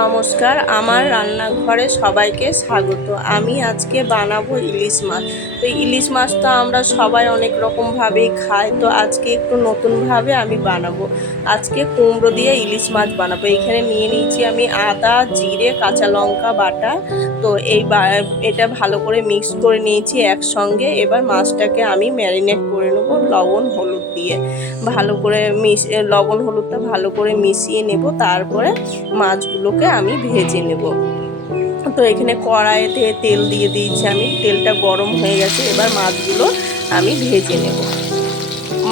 নমস্কার, আমার রান্নাঘরে সবাইকে স্বাগত। আমি আজকে বানাবো ইলিশ মাছ। তো ইলিশ মাছ তো আমরা সবাই অনেক রকমভাবেই খাই, তো আজকে একটু নতুনভাবে আমি বানাবো। আজকে কুমড়ো দিয়ে ইলিশ মাছ বানাবো। এখানে নিয়ে নিয়েছি আমি আদা, জিরে, কাঁচা লঙ্কা বাটা। তো এটা ভালো করে মিক্স করে নিয়েছি একসঙ্গে। এবার মাছটাকে আমি ম্যারিনেট করে নেবো লবণ হলুদ দিয়ে। ভালো করে লবণ হলুদটা ভালো করে মিশিয়ে নেব, তারপরে মাছগুলোকে আমি ভেজে নেব। তো এখানে কড়াইতে তেল দিয়ে দিয়েছি আমি, তেলটা গরম হয়ে গেছে। এবার মাছগুলো আমি ভেজে নেব।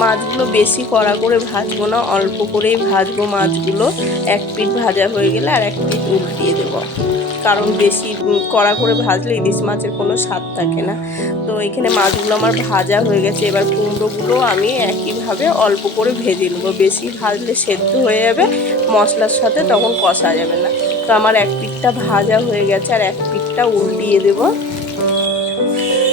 মাছগুলো বেশি কড়া করে ভাজবো না, অল্প করেই ভাজবো মাছগুলো। এক পিঠ ভাজা হয়ে গেলে আর এক পিঠ উল্টিয়ে দেবো, কারণ বেশি কড়া করে ভাজলে ইলিশ মাছের কোনো স্বাদ থাকে না। তো এখানে মাছগুলো আমার ভাজা হয়ে গেছে। এবার কুমড়োগুলো আমি একইভাবে অল্প করে ভেজে নেবো। বেশি ভাজলে সেদ্ধ হয়ে যাবে মশলার সাথে, তখন কষা যাবে না। তো আমার এক পিঠটা ভাজা হয়ে গেছে আর এক পিঠটা উল্টিয়ে দেবো।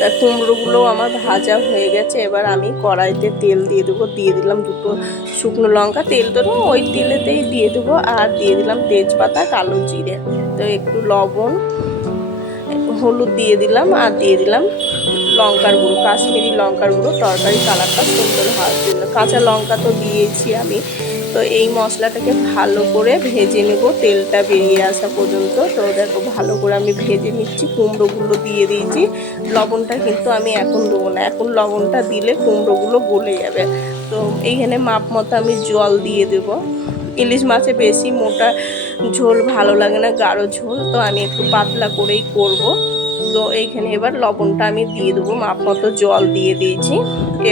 তা কুমড়োগুলোও আমার ভাজা হয়ে গেছে। এবার আমি কড়াইতে তেল দিয়ে দেবো। দিয়ে দিলাম দুটো শুকনো লঙ্কা, তেল দেবো ওই তেলেতেই দিয়ে দেবো। আর দিয়ে দিলাম তেজপাতা, কালো জিরে। তো একটু লবণ, হলুদ দিয়ে দিলাম। আর দিয়ে দিলাম লঙ্কার গুঁড়ো, কাশ্মীরি লঙ্কার গুঁড়ো, তরকারি কালারটা সুন্দর হওয়ার জন্য। কাঁচা লঙ্কা তো দিয়েছি আমি। তো এই মশলাটাকে ভালো করে ভেজে নেব তেলটা বেরিয়ে আসা পর্যন্ত। তো দেখো ভালো করে আমি ভেজে নিচ্ছি। কুমড়োগুলো দিয়ে দিয়েছি। লবণটা কিন্তু আমি এখন দেবো না, এখন লবণটা দিলে কুমড়োগুলো গলে যাবে। তো এইখানে মাপ মতো আমি জল দিয়ে দেবো। ইলিশ মাছে বেশি মোটা ঝোল ভালো লাগে না, গাঢ় ঝোল। তো আমি একটু পাতলা করেই করব। তো এইখানে এবার লবণটা আমি দিয়ে দেবো, মাপ মতো জল দিয়ে দিয়েছি।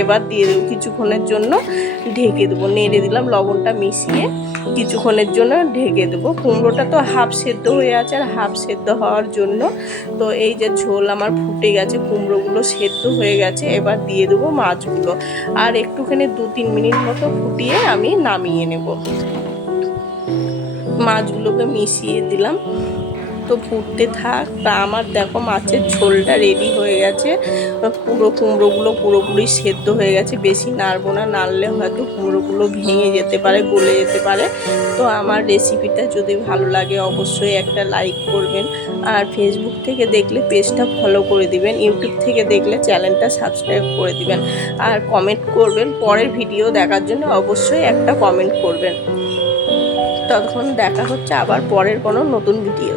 এবার দিয়ে দেবো, কিছুক্ষণের জন্য ঢেকে দেবো। নেড়ে দিলাম, লবণটা মিশিয়ে কিছুক্ষণের জন্য ঢেকে দেবো। কুমড়োটা তো হাফ সেদ্ধ হয়ে আছে, আর হাফ সেদ্ধ হওয়ার জন্য তো এই যে ঝোল আমার ফুটে গেছে, কুমড়োগুলো সেদ্ধ হয়ে গেছে। এবার দিয়ে দেবো মাছগুলো, আর একটুখানি 2-3 মিনিট মতো ফুটিয়ে আমি নামিয়ে নেব। মাছগুলোকে মিশিয়ে দিলাম, তো ফুটতে থাক। তা আমার দেখো মাছের ঝোলটা রেডি হয়ে গেছে। পুরো কুমড়োগুলো পুরোপুরি সেদ্ধ হয়ে গেছে। বেশি নাড়বো না, নাড়লে হয়তো কুমড়োগুলো ভেঙে যেতে পারে, গলে যেতে পারে। তো আমার রেসিপিটা যদি ভালো লাগে অবশ্যই একটা লাইক করবেন। আর ফেসবুক থেকে দেখলে পেজটা ফলো করে দিবেন, ইউটিউব থেকে দেখলে চ্যানেলটা সাবস্ক্রাইব করে দিবেন। আর কমেন্ট করবেন, পরের ভিডিও দেখার জন্য অবশ্যই একটা কমেন্ট করবেন। তখন দেখা হচ্ছে আবার পরের কোনো নতুন ভিডিও।